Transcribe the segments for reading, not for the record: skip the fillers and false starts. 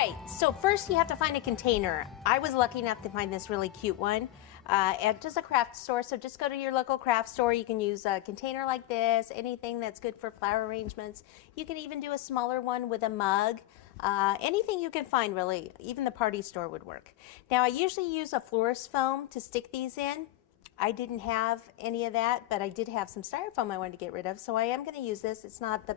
right, so first you have to find a container. I was lucky enough to find this really cute one at just a craft store. So just go to your local craft store. You can use a container like this, anything that's good for flower arrangements. You can even do a smaller one with a mug. Anything you can find, really. Even the party store would work. Now I usually use a florist foam to stick these in. I didn't have any of that, but I did have some styrofoam I wanted to get rid of, so I am going to use this. It's not the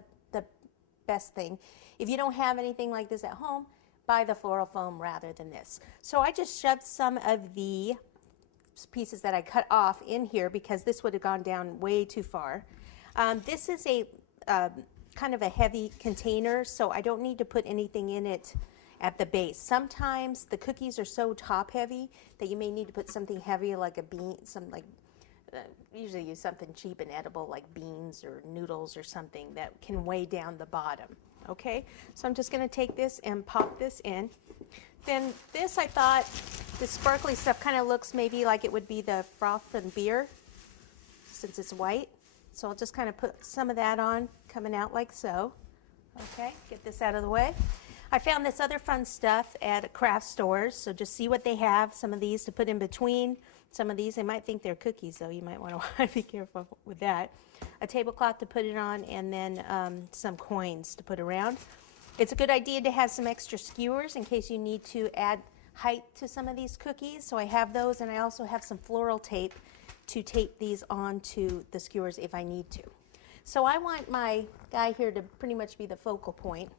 best thing. If you don't have anything like this at home, buy the floral foam rather than this. So I just shoved some of the pieces that I cut off in here because this would have gone down way too far. This is a kind of a heavy container, so I don't need to put anything in it at the base. Sometimes the cookies are so top heavy that you may need to put something heavy like a bean, usually use something cheap and edible like beans or noodles or something that can weigh down the bottom. Okay, so I'm just going to take this and pop this in. Then this, I thought, this sparkly stuff kind of looks maybe like it would be the froth and beer since it's white. So I'll just kind of put some of that on, coming out like so. Okay, get this out of the way. I found this other fun stuff at craft stores, so just see what they have. Some of these to put in between. Some of these, they might think they're cookies, though. You might want to be careful with that. A tablecloth to put it on, and then some coins to put around. It's a good idea to have some extra skewers in case you need to add height to some of these cookies. So I have those, and I also have some floral tape to tape these onto the skewers if I need to. So I want my guy here to pretty much be the focal point.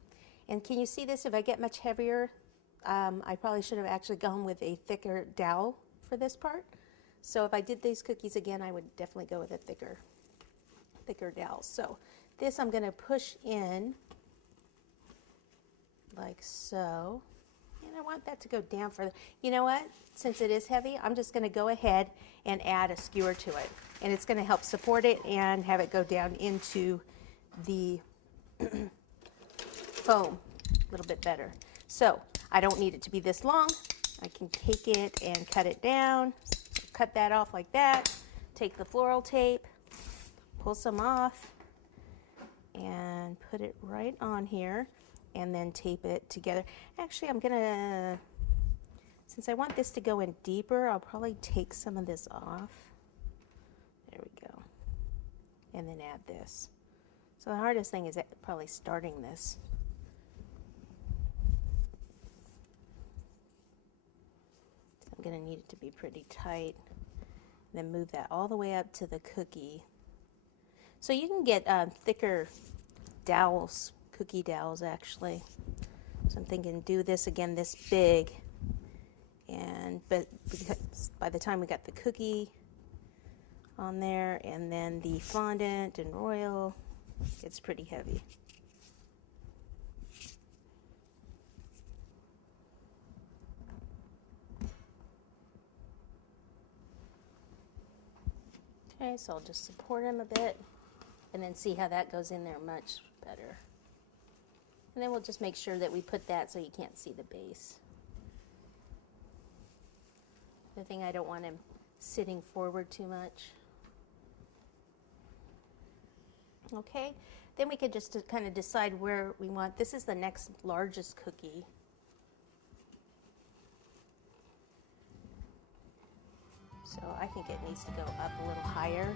And can you see this? If I get much heavier, I probably should have actually gone with a thicker dowel for this part. So if I did these cookies again, I would definitely go with a thicker dowel. So this I'm going to push in like so. And I want that to go down further. You know what? Since it is heavy, I'm just going to go ahead and add a skewer to it. And it's going to help support it and have it go down into the foam a little bit better. So I don't need it to be this long. I can take it and cut it down. So cut that off like that. Take the floral tape, pull some off, and put it right on here, and then tape it together. Actually, I'm gonna, since I want this to go in deeper, I'll probably take some of this off. There we go. And then add this. So the hardest thing is probably starting this. I'm going to need it to be pretty tight. Then move that all the way up to the cookie. So you can get thicker dowels, cookie dowels actually. So I'm thinking do this again this big. But because by the time we got the cookie on there and then the fondant and royal, it's pretty heavy. Okay, so I'll just support him a bit and then see how that goes in there much better. And then we'll just make sure that we put that so you can't see the base. The thing, I don't want him sitting forward too much. Okay, then we could just kind of decide where we want. This is the next largest cookie. So I think it needs to go up a little higher.